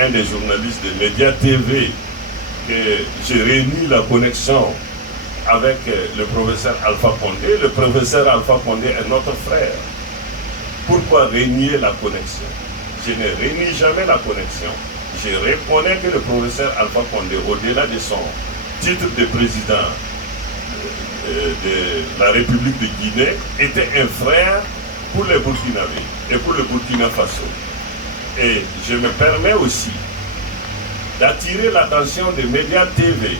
un des journalistes de Média TV que j'ai réuni la connexion avec le professeur Alpha Condé. Le professeur Alpha Condé est notre frère. Pourquoi renier la connexion? Je ne renie jamais la connexion. Je reconnais que le professeur Alpha Condé, au-delà de son titre de président de la République de Guinée, était un frère pour les Burkinabés et pour le Burkina Faso. Et je me permets aussi d'attirer l'attention des médias TV,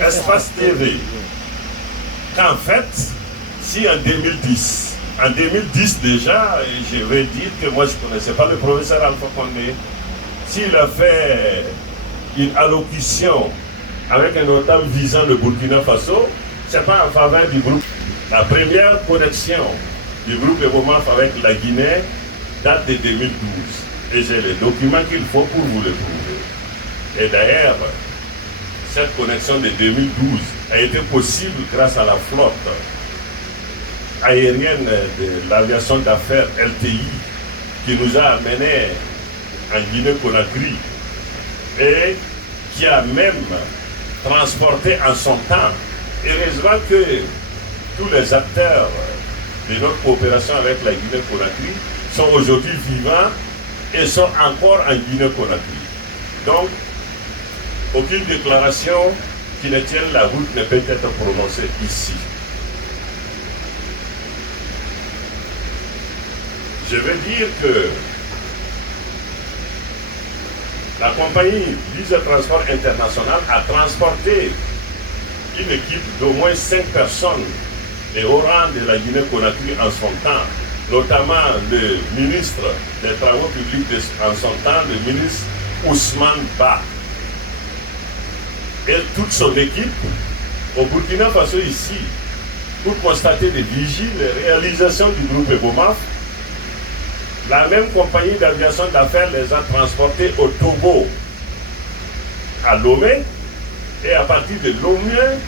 Espace TV, qu'en fait, si en 2010 déjà, je vais dire que moi je ne connaissais pas le professeur Alpha Condé, s'il a fait une allocution avec un notable visant le Burkina Faso, ce n'est pas en faveur du groupe. La première connexion du groupe EVOMAF avec la Guinée date de 2012. Et j'ai les documents qu'il faut pour vous le prouver. Et d'ailleurs, cette connexion de 2012 a été possible grâce à la flotte aérienne de l'aviation d'affaires LTI qui nous a amenés en Guinée-Conakry et qui a même transporté en son temps. Heureusement que tous les acteurs de notre coopération avec la Guinée-Conakry sont aujourd'hui vivants et sont encore en Guinée-Conakry. Donc, aucune déclaration qui ne tienne la route ne peut être prononcée ici. Je veux dire que la compagnie Visa Transport International a transporté une équipe d'au moins 5 personnes et au rang de la Guinée-Conakry en son temps, notamment le ministre des Travaux publics en son temps, le ministre Ousmane Ba. Et toute son équipe au Burkina Faso ici, pour constater des vigiles, les réalisations du groupe EVOMAF. La même compagnie d'aviation d'affaires les a transportés au Togo, à Lomé, et à partir de Lomé,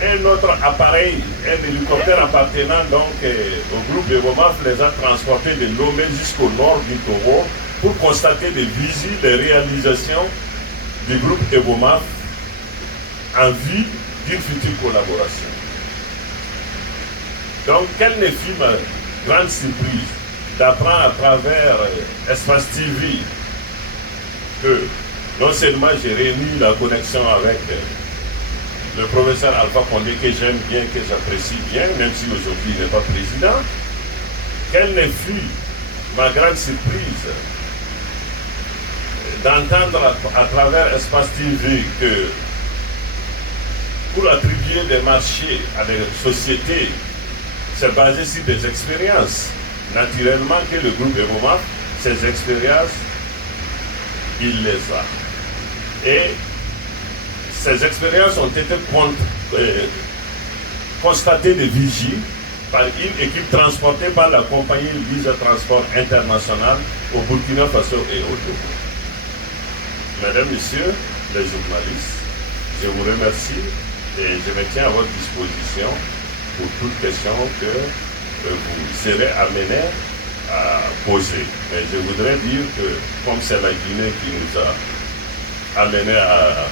un autre appareil, un hélicoptère appartenant donc au groupe EVOMAF les a transportés de Lomé jusqu'au nord du Togo pour constater des visites, des réalisations du groupe EVOMAF en vue d'une future collaboration. Donc, quelle ne fut ma grande surprise d'apprendre à travers Espace TV que non seulement j'ai réuni la connexion avec le professeur Alpha Condé, que j'aime bien, que j'apprécie bien, même si aujourd'hui il n'est pas président, quelle ne fut ma grande surprise d'entendre à travers Espace TV que pour attribuer des marchés à des sociétés, c'est basé sur des expériences. Naturellement que le groupe EVOMAF, ces expériences, il les a. Et ces expériences ont été constatées de vigie par une équipe transportée par la compagnie Visa Transport International au Burkina Faso et au Togo. Mesdames, Messieurs, les journalistes, je vous remercie et je me tiens à votre disposition pour toute question que vous serez amenés à poser. Mais je voudrais dire que, comme c'est la Guinée qui nous a amenés à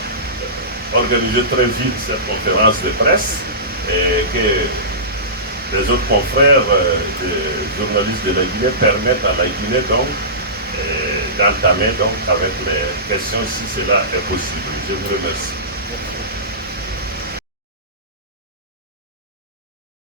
organiser très vite cette conférence de presse, et que les autres confrères de journalistes de la Guinée permettent à la Guinée donc d'entamer donc avec les questions si cela est possible. Je vous remercie.